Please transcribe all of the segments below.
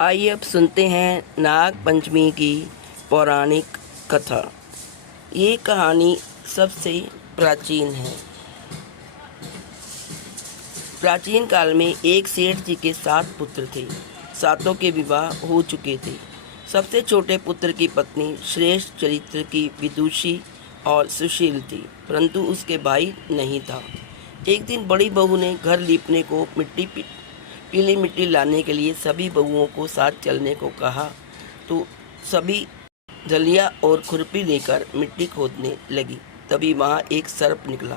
आइए अब सुनते हैं नाग पंचमी की पौराणिक कथा। ये कहानी सबसे प्राचीन है। प्राचीन काल में एक सेठ जी के 7 पुत्र थे। सातों के विवाह हो चुके थे। सबसे छोटे पुत्र की पत्नी श्रेष्ठ चरित्र की विदुषी और सुशील थी, परंतु उसके भाई नहीं था। एक दिन बड़ी बहू ने घर लीपने को पीली मिट्टी लाने के लिए सभी बहुओं को साथ चलने को कहा, तो सभी जलिया और खुरपी लेकर मिट्टी खोदने लगी। तभी वहाँ एक सर्प निकला,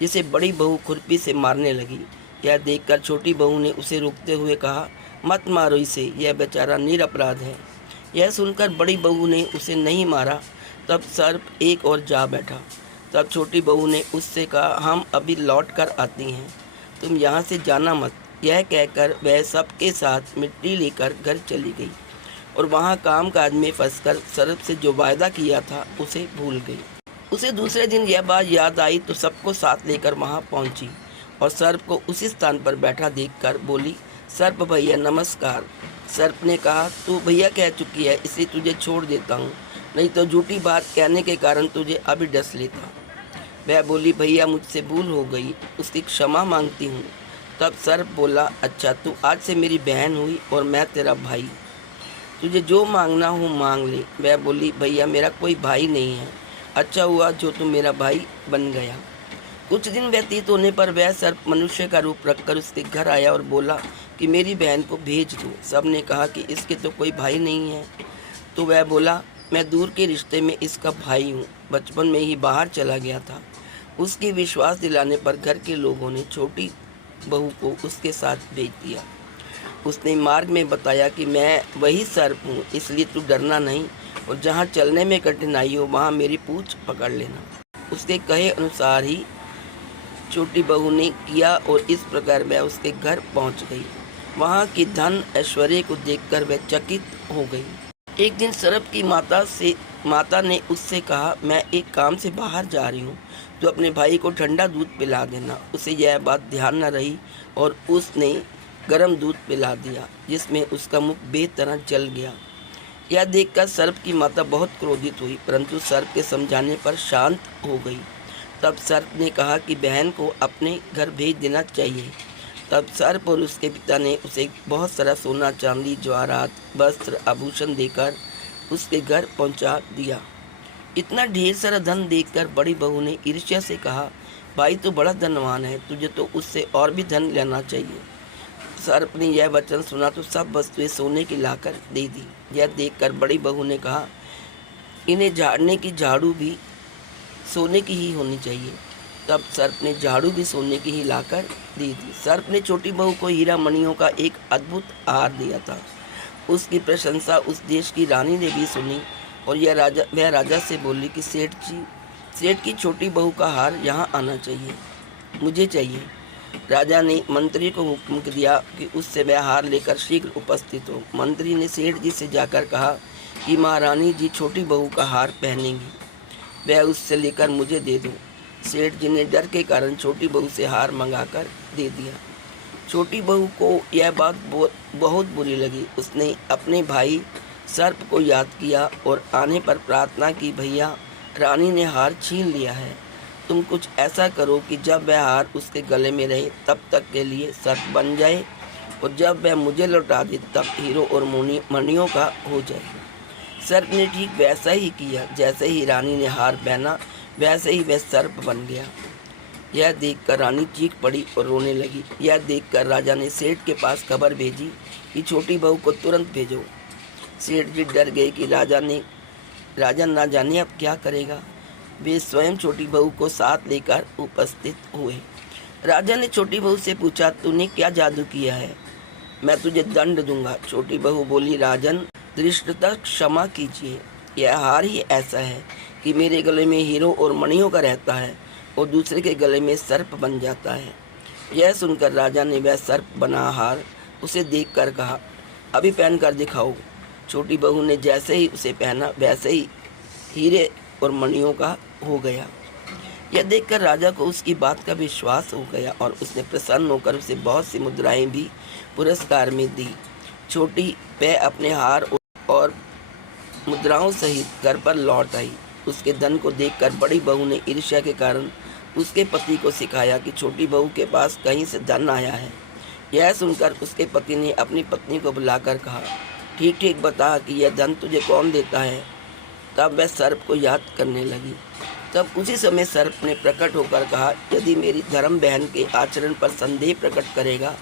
जिसे बड़ी बहू खुरपी से मारने लगी। यह देखकर छोटी बहू ने उसे रोकते हुए कहा, मत मारो इसे, यह बेचारा निरपराध है। यह सुनकर बड़ी बहू ने उसे नहीं मारा। तब सर्प एक और जा बैठा। तब छोटी बहू ने उससे कहा, हम अभी लौट कर आती हैं, तुम यहाँ से जाना मत। यह कहकर वह सबके साथ मिट्टी लेकर घर चली गई और वहाँ कामकाज में फंसकर सर्प से जो वायदा किया था उसे भूल गई। उसे दूसरे दिन यह बात याद आई तो सबको साथ लेकर वहाँ पहुँची और सर्प को उसी स्थान पर बैठा देखकर बोली, सर्प भैया नमस्कार। सर्प ने कहा, तू भैया कह चुकी है, इसलिए तुझे छोड़ देता हूँ, नहीं तो झूठी बात कहने के कारण तुझे अभी डस लेता। वह बोली, भैया मुझसे भूल हो गई, उसकी क्षमा मांगती हूँ। तब सर्प बोला, अच्छा तू आज से मेरी बहन हुई और मैं तेरा भाई, तुझे जो मांगना हो मांग ले। वह बोली, भैया मेरा कोई भाई नहीं है, अच्छा हुआ जो तू मेरा भाई बन गया। कुछ दिन व्यतीत होने पर वह सर्प मनुष्य का रूप रखकर उसके घर आया और बोला कि मेरी बहन को भेज दो। सब ने कहा कि इसके तो कोई भाई नहीं है। तो वह बोला, मैं दूर के रिश्ते में इसका भाई हूँ, बचपन में ही बाहर चला गया था। उसकी विश्वास दिलाने पर घर के लोगों ने छोटी बहू को उसके साथ भेज दिया। उसने मार्ग में बताया कि मैं वही सर्प हूँ, इसलिए तू डरना नहीं और जहाँ चलने में कठिनाई हो वहाँ मेरी पूँछ पकड़ लेना। उसके कहे अनुसार ही छोटी बहू ने किया और इस प्रकार वह उसके घर पहुँच गई। वहाँ की धन ऐश्वर्य को देखकर वह चकित हो गई। एक दिन सर्प की माता ने उससे कहा, मैं एक काम से बाहर जा रही हूँ, तो अपने भाई को ठंडा दूध पिला देना। उसे यह बात ध्यान न रही और उसने गर्म दूध पिला दिया, जिसमें उसका मुख बेतरह जल गया। यह देखकर सर्प की माता बहुत क्रोधित हुई, परंतु सर्प के समझाने पर शांत हो गई। तब सर्प ने कहा कि बहन को अपने घर भेज देना चाहिए। तब सर्प और उसके पिता ने उसे बहुत सारा सोना, चांदी, जवाहरात, वस्त्र, आभूषण देकर उसके घर पहुंचा दिया। इतना ढेर सारा धन देखकर बड़ी बहू ने ईर्ष्या से कहा, भाई तो बड़ा धनवान है, तुझे तो उससे और भी धन लेना चाहिए। सर्प ने यह वचन सुना तो सब वस्तुएं सोने की लाकर दे दी। यह देखकर बड़ी बहू ने कहा, इन्हें झाड़ने की झाड़ू भी सोने की ही होनी चाहिए। तब सर्प ने झाड़ू भी सोने की ही लाकर दे दी। सर्प ने छोटी बहू को हीरा मणियों का एक अद्भुत हार दिया था। उसकी प्रशंसा उस देश की रानी ने भी सुनी और वह राजा से बोली कि सेठ की छोटी बहू का हार यहाँ आना चाहिए, मुझे चाहिए। राजा ने मंत्री को हुक्म दिया कि उससे वह हार लेकर शीघ्र उपस्थित हो। मंत्री ने सेठ जी से जाकर कहा कि महारानी जी छोटी बहू का हार पहनेंगी, वह उससे लेकर मुझे दे दो। सेठ जी ने डर के कारण छोटी बहू से हार मंगाकर दे दिया। छोटी बहू को यह बात बहुत बुरी लगी। उसने अपने भाई सर्प को याद किया और आने पर प्रार्थना की, भैया रानी ने हार छीन लिया है, तुम कुछ ऐसा करो कि जब वह हार उसके गले में रहे तब तक के लिए सर्प बन जाए और जब वह मुझे लौटा दे तब हीरो और मणियों का हो जाए। सर्प ने ठीक वैसा ही किया। जैसे ही रानी ने हार पहना वैसे ही वह सर्प बन गया। यह देखकर रानी चीख पड़ी और रोने लगी। यह देखकर राजा ने सेठ के पास खबर भेजी कि छोटी बहू को तुरंत भेजो। सेठ जी डर गए कि राजा ना जाने अब क्या करेगा। वे स्वयं छोटी बहू को साथ लेकर उपस्थित हुए। राजा ने छोटी बहू से पूछा, तूने क्या जादू किया है, मैं तुझे दंड दूंगा। छोटी बहू बोली, राजन धृष्टता क्षमा कीजिए, यह हार ही ऐसा है कि मेरे गले में हीरो और मणियों का रहता है और दूसरे के गले में सर्प बन जाता है। यह सुनकर राजा ने वह सर्प बना हार उसे देखकर कहा, अभी पहन कर दिखाओ। छोटी बहू ने जैसे ही उसे पहना वैसे ही हीरे और मणियों का हो गया। यह देखकर राजा को उसकी बात का विश्वास हो गया और उसने प्रसन्न होकर उसे बहुत सी मुद्राएं भी पुरस्कार में दी। छोटी वह अपने हार और मुद्राओं सहित घर पर लौट आई। उसके धन को देखकर बड़ी बहू ने ईर्ष्या के कारण उसके पति को सिखाया कि छोटी बहू के पास कहीं से धन आया है। यह सुनकर उसके पति ने अपनी पत्नी को बुलाकर कहा, ठीक ठीक बता कि यह धन तुझे कौन देता है। तब वह सर्प को याद करने लगी। तब उसी समय सर्प ने प्रकट होकर कहा, यदि मेरी धर्म बहन के आचरण पर संदेह प्रकट करेगा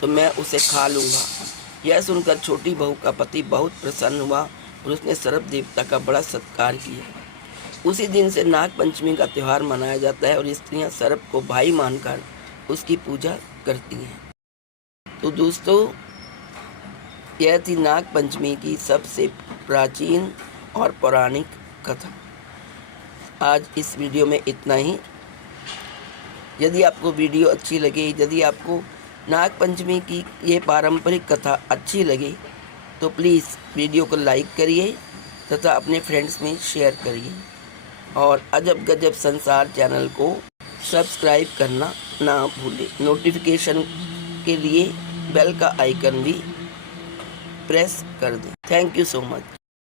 तो मैं उसे खा लूँगा। यह सुनकर छोटी बहू का पति बहुत प्रसन्न हुआ और उसने सर्प देवता का बड़ा सत्कार किया। उसी दिन से नाग पंचमी का त्यौहार मनाया जाता है और स्त्रियां सर्प को भाई मानकर उसकी पूजा करती हैं। तो दोस्तों, यह थी नाग पंचमी की सबसे प्राचीन और पौराणिक कथा। आज इस वीडियो में इतना ही। यदि आपको वीडियो अच्छी लगे, यदि आपको नाग पंचमी की ये पारंपरिक कथा अच्छी लगे तो प्लीज़ वीडियो को लाइक करिए तथा अपने फ्रेंड्स में शेयर करिए और अजब गजब संसार चैनल को सब्सक्राइब करना ना भूलें। नोटिफिकेशन के लिए बेल का आइकन भी प्रेस कर दें। Thank you so much.